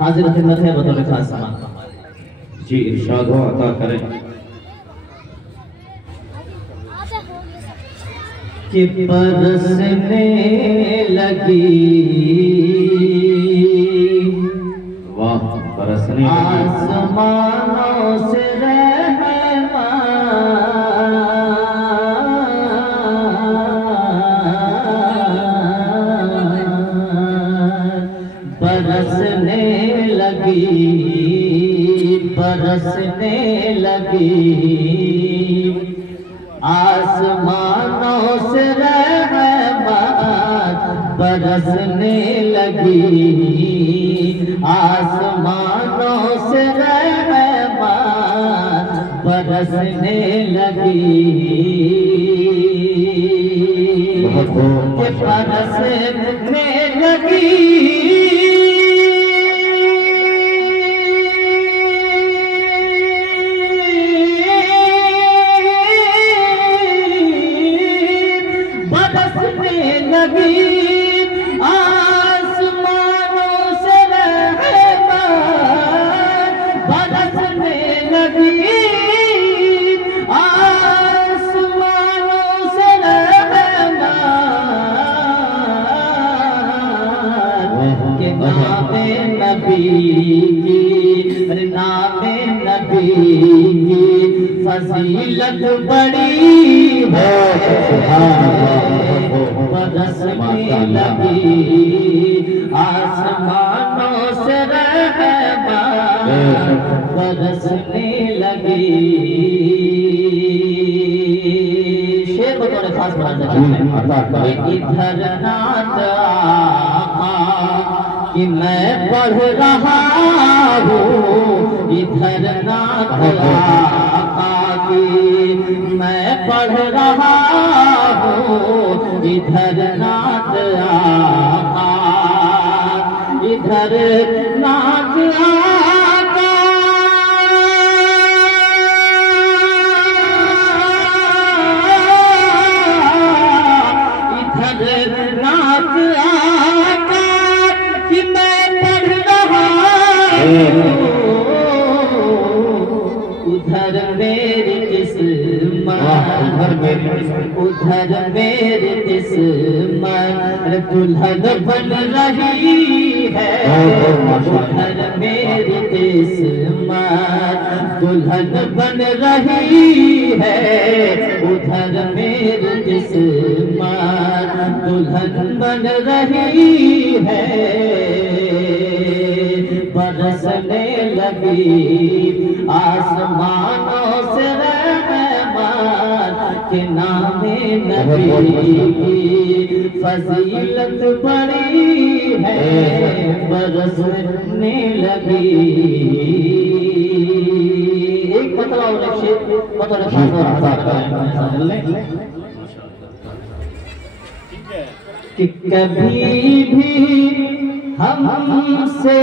हाजिर खिदमत है बतौर खास सामान। जी इरशाद हो अता करें कि बरसने लगी, वाह बरसने आसमानों से बरसने लगी, बरसने लगी, आसमानों से रहमत बरसने लगी, आसमानों से रहमत बरसने लगी, कि बरसने लगी। बरसने लगी आसमानों से रहमत बरसने लगी, आसमानों से रहमत के नामे नबी की, नामे नबी की फजीलत बड़ी है, बरसने लगी आसमानों से रहमत बरसने लगी। शेर बतौर खास बनाना चाहते हैं इधर नात आका कि मैं पढ़ रहा हूँ, इधर नात आका की मैं पढ़ रहा हूँ, इधर नात आका, इधर नात आका, इधर नात आका कि मैं पढ़ रहा हूँ, उधर मेरी किस्मत, उधर मेरी किस्मत दुल्हन बन रही है, उधर मेरी किस्मत दुल्हन बन रही है, उधर मेरी किस्मत दुल्हन बन रही है, बरसने लगी आसमानों से रहमत के नामे नबी की फजीलत बड़ी है, बरसने लगी। एक मतलब और एक शेर मतलब कि कभी भी हमसे